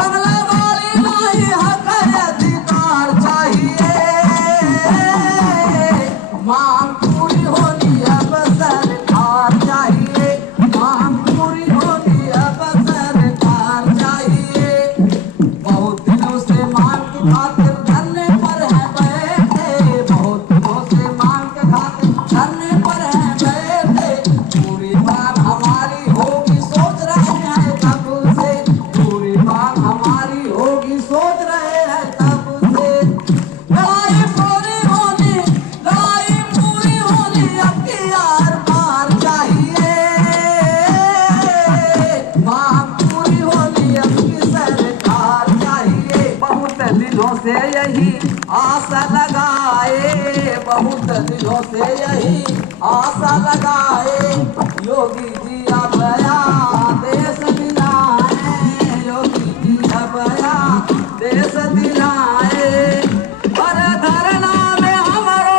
बंगला वाली नहीं हक अधिकार चाहिए, मांग पूरी होनी अब सरकार चाहिए, मांग पूरी होनी अब सरकार चाहिए। बहुत दिनों से मांग की खातिर धरने पर है बैठे, बहुत दिनों से मांग के खातिर धरने पर है बैठे। पूरी मांग हमारी होगी सोच रहे हैं तब से, पूरी मांग हमारी होगी सोच रहे हैं तब से। लड़ाई पूरी होनी, लड़ाई पूरी होनी अब की यार पार चाहिए, मांग पूरी होनी अब की सरकार चाहिए। बहुत दिनों से यही आशा लगाए, बहुत दिनों से यही आशा लगाए, योगी जी अब आया देश दिलाए, योगी जी अब आया देश दिलाए। अरे धरना में हमारो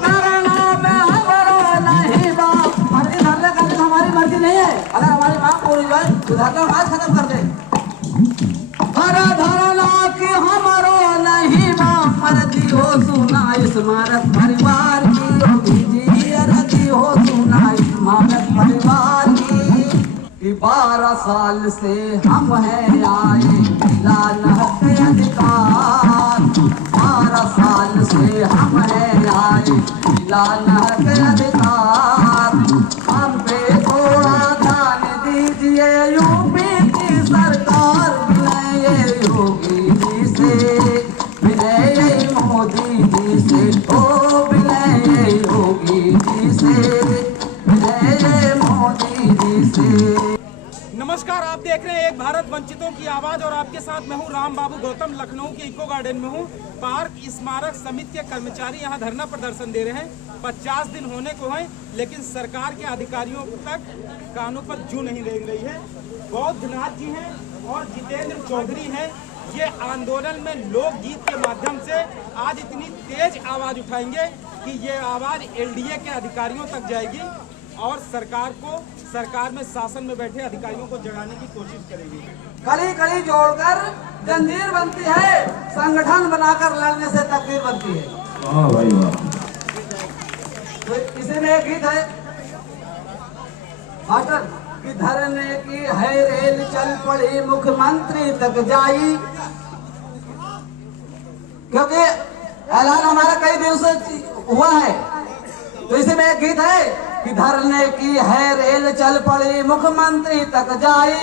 धरना में हमारो नहीं बा मर्जी, धरने का हमारी मर्जी नहीं है। अगर हमारी मांग पूरी हुई तो धरना आज खत्म कर दे। अरे धरना की हमारो नहीं बा मर्जी, हो सुना स्मारक परिवार की, योगी जी अर्जी हो सुना स्मारक परिवार की। 12 साल से हम हैं आए लाल हक अधिकार, 12 साल से हम हैं आए लाल हक अधिकार। हम पे थोड़ा ध्यान दीजिए यूपी की सरकार, विनय योगी जी से, विनय मोदी जी से, ओ विनय योगी जी से, विनय मोदी जी से। नमस्कार, आप देख रहे हैं एक भारत वंचितों की आवाज और आपके साथ मैं हूं राम बाबू गौतम। लखनऊ के इको गार्डन में हूं। पार्क स्मारक समिति के कर्मचारी यहां धरना प्रदर्शन दे रहे हैं। 50 दिन होने को हैं, लेकिन सरकार के अधिकारियों तक कानों पर जू नहीं रेंग रही है। बौद्धनाथ जी हैं और जितेंद्र चौधरी हैं। ये आंदोलन में लोकगीत के माध्यम से आज इतनी तेज आवाज उठाएंगे कि ये आवाज एलडीए के अधिकारियों तक जाएगी और सरकार में शासन में बैठे अधिकारियों को जगाने की कोशिश करेगी। कड़ी कड़ी जोड़कर जंजीर बनती है, संगठन बनाकर लड़ने से तकदीर बनती है। वाह भाई वाह। तो इसी में एक गीत है मास्टर कि धरने की है रेल चल पड़ी मुख्यमंत्री तक जाई, क्योंकि ऐलान हमारा कई दिनों से हुआ है। तो इसी में एक गीत है कि धरने की है रेल चल पड़ी मुख्यमंत्री तक जाई,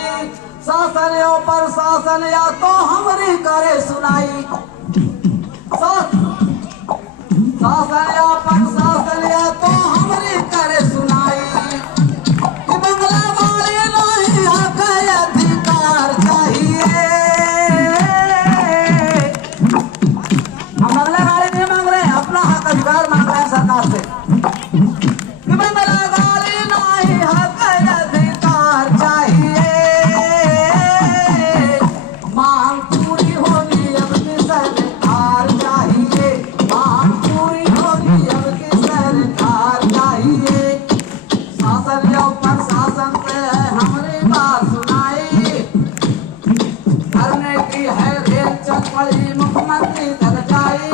शासन या प्रशासन या तो हमारी करे सुनाई, शासन या प्रशासन या तो हमारी करे सुनाई। कि बंगला वाली नहीं हक अधिकार चाहिए, हम बंगला वाली नहीं मांग रहे हैं, अपना हक अधिकार मांग रहे हैं सरकार से। मुख्यमंत्री तक जाई,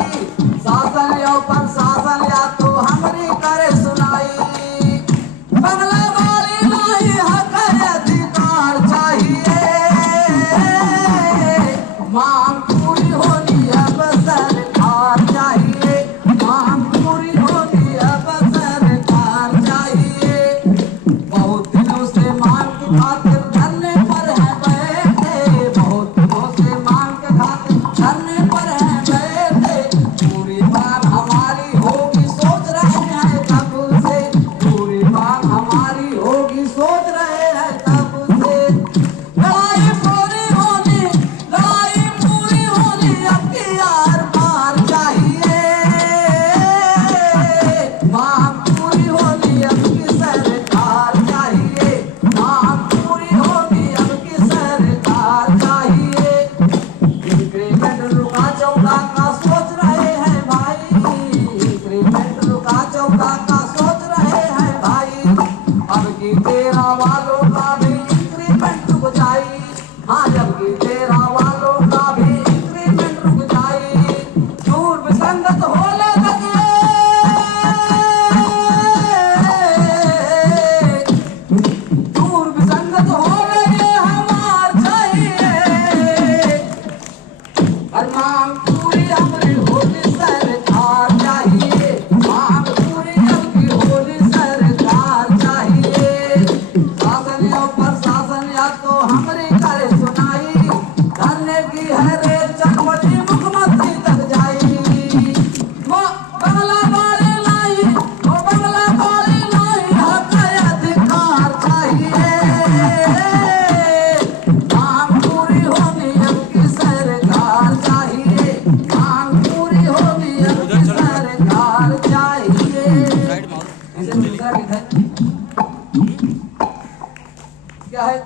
शासन या प्रशासन या तो हमारी करे सुनाई। बंगला वाली नहीं हक अधिकार चाहिए, मांग पूरी होनी अब सरकार चाहिए, मांग पूरी होनी अब सरकार चाहिए। बहुत दिनों से मांग की खातिर धरने पर है बैठे, बहुत दिनों से मांग के खातिर धरने पर है बैठे। पूरी मांग हमारी होगी सोच रहे हैं तब से, पूरी मांग हमारी होगी सोच रहे हैं तब से। लड़ाई पूरी होनी, लड़ाई पूरी होनी अब की यार पार चाहिए, मांग पूरी होनी अब की सरकार चाहिए, मांग पूरी हाँ जबकि तेरा वालों का भी इंक्रीमेंट रुक जाए, दूर विसंगत होने लगे, दूर विसंगत होने लगे हमार चाहिए, हर मांग पूरी हमारी होली सरकार चाहिए, मांग पूरी हमारी होली सरकार चाहिए, शासन या प्रशासन या तो हमारी करे सुनाई, धरने की है रेल चटवटी मुख्यमंत्री तक जाई, वो बंगला वाले लाई, वो बंगला वाले लाई, हक अधिकार चाहिए, मांग पूरी होनी हमकी सरकार चाहिए, मांग पूरी होनी हमकी सरकार चाहिए। इसे दूसरा गीत है, क्या है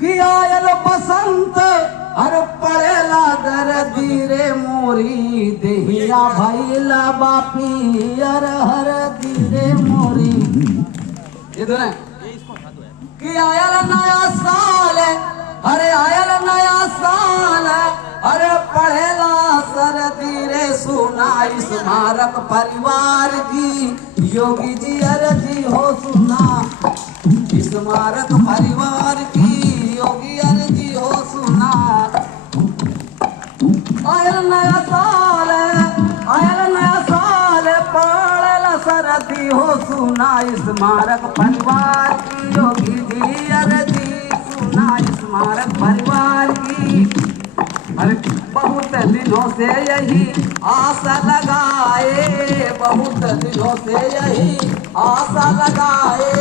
कि आयल बसंत हर पड़ेला दर्दी रे मोरी देहिया भैला बापी हर हर धीरे मोरी। ये दोनों कि आयल नया साल, अरे आयल नया साल, अरे पढ़ेला सरदी रे सुना स्मारक परिवार की, योगी जी अर्जी हो सुना स्मारक परिवार की, योगी अर्जी हो सुना। आयल नया साल, आयल नया साल, पढ़ेला सरदी हो सुना स्मारक परिवार की, योगी जी अर्जी सुना स्मारक परिवार की। अरे बहुत दिनों से यही आशा लगाए, बहुत दिनों से यही आशा लगाए,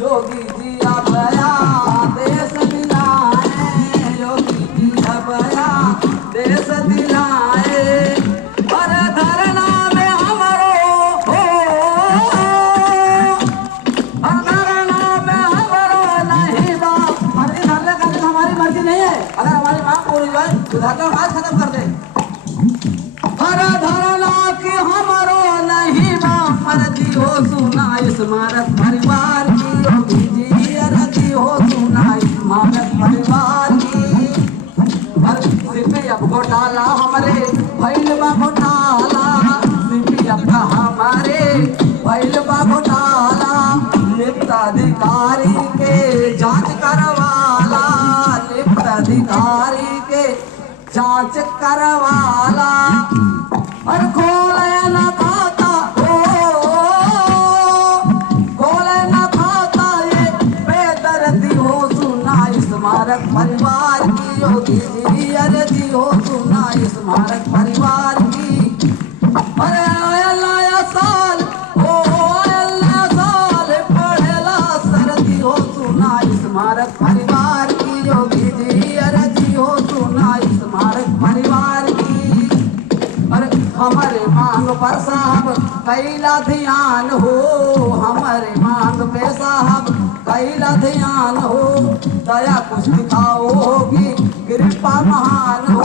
योगी जी अब देश दिलाए, योगी जी अब देश दिलाए, अरे धरना में हमारो धरना में हमारो नहीं बा, अरे धरना करने का हमारी मर्जी नहीं है, अगर हमारी मांग पूरी हुई तो धरना आज खत्म कर दे, अरे धरना की हमारो नहीं बा मर्जी हो सुना स्मारक परिवार की, योगी जी अर्जी हो सुना स्मारक परिवार की। सीपीएफ घोटाला हमारे भइल बा घोटाला, सीपीएफ का हमारे भइल बा घोटाला, लिप्त अधिकारी के जांच करवाला, लिप्त अधिकारी के जांच करवाला, और खोले न खाता खोले न खाता ये बेदर्दी हो सुना स्मारक परिवार की, योगी जी अर्जी हो सुना स्मारक परिवार की। अरे आयल नया साल, ओ आयल नया साल, पढ़ेला सरदी हो सुना स्मारक परिवार की, योगी जी अर्जी हो सुना स्मारक परिवार की। अरे हमारे मांग पर साहब कैला ध्यान हो, हमारे मांग पे साहब कैला ध्यान हो, दया कुछ दिखाओ होगी कृपा महान हो,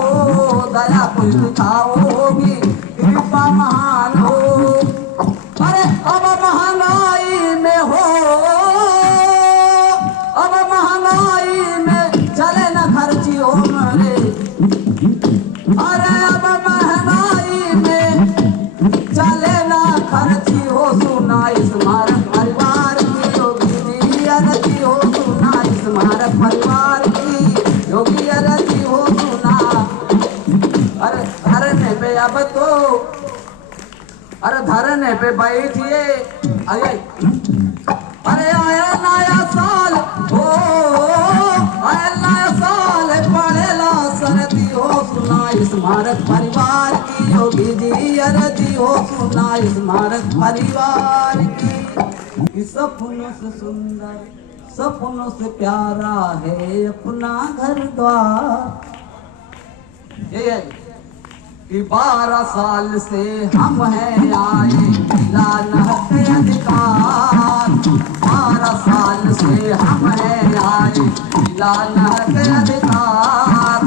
दया कुछ दिखाओ होगी कृपा महान हो। अरे अब महंगाई में हो, अब महंगाई में चले न खर्ची हो मरे, अरे अब महंगाई में चले ना खर्ची हो सुना स्मारक परिवार की, योगी जी अर्जी हो सुना स्मारक परिवार की, योगी अर्जी हो सुना। अरे धरने पे अब तो, अरे धरने पे बैठिए, अरे आया नया साल, ओ आया नया साल, पढ़ेला सरदी हो सुना स्मारक परिवार की, योगी जी अर्जी हो सुना स्मारक परिवार की। सपनों से सुंदर, सपनों से प्यारा है अपना घर द्वार, ये कि 12 साल से हम हैं आए लाल हक अधिकार, 12 साल से हम हैं आए लाल हक अधिकार,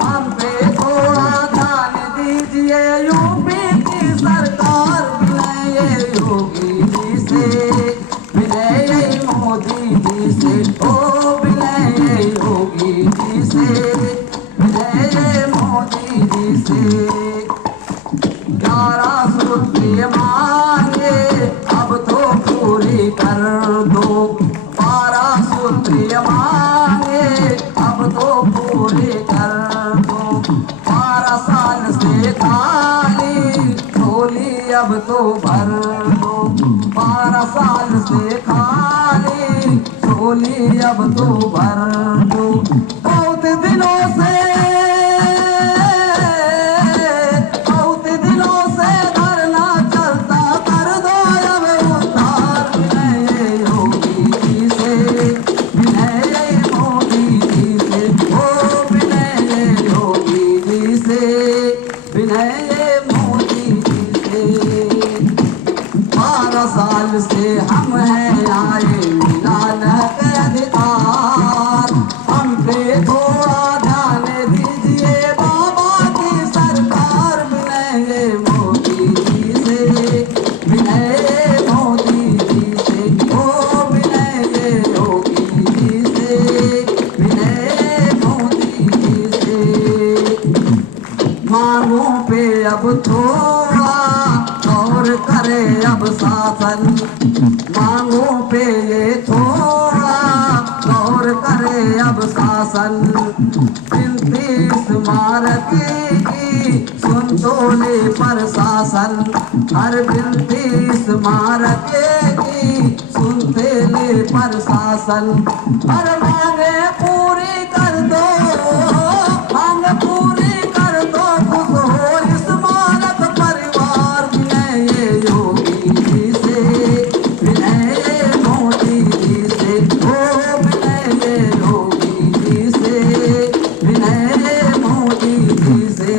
हम पे थोड़ा ध्यान दीजिए यूपी की सरकार, विनय योगी जी से, विनय मोदी जी से, ओ विनय योगी जी से। ये मांगे अब तो पूरी कर दो। 12 साल से खाली झोली अब तो भर दो। 12 साल से खाली झोली अब तो भर दो। बहुत दिनों से धरना चलता, कर दो अब उद्धार विनय योगी जी से, विनय मोदी जी से, ओ विनय योगी जी से, विनय मोदी जी से। 12 साल से हम हैं आए मिला न के अधिकार, हम पे थोड़ा ध्यान दीजिए बाबा की सरकार। विनय मोदी जी से, विनय मोदी जी से, ओ विनय योगी जी से, विनय मोदी जी से। मांगों पे अब थोड़ा गौर करे अब शासन, मांगों पे ये थोड़ा गौर करे अब शासन। 33 स्मारक की सुन तो ले प्रशासन, हर 33 स्मारक की सुनते ले प्रशासन। हर मांगे पूरी कर दो, मांग पूरी कर दो, खुश हो इस स्मारक परिवार। विनय योगी जी से, विनय मोदी जी से, ओ विनय योगी जी से, विनय मोदी जी से।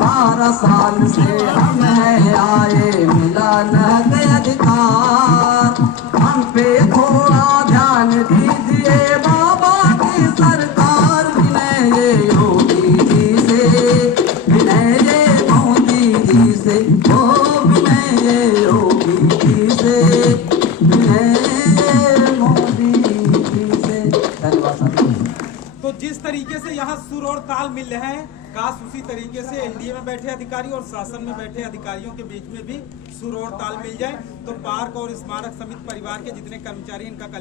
12 साल से हम हैं आए मिला न के अधिकार, हम पे थोड़ा ध्यान दीजिए बाबा की सरकार। विनय योगी जी से, विनय मोदी जी से, ओ विनय योगी जी से, विनय मोदी जी से। धन्यवाद सर। तो जिस तरीके से यहाँ सुर और ताल मिल रहे हैं, काश उसी तरीके से एनडीए में बैठे अधिकारी और शासन में बैठे अधिकारियों के बीच में भी सुर और ताल मिल जाए, तो पार्क और स्मारक समिति परिवार के जितने कर्मचारी इनका कल्याण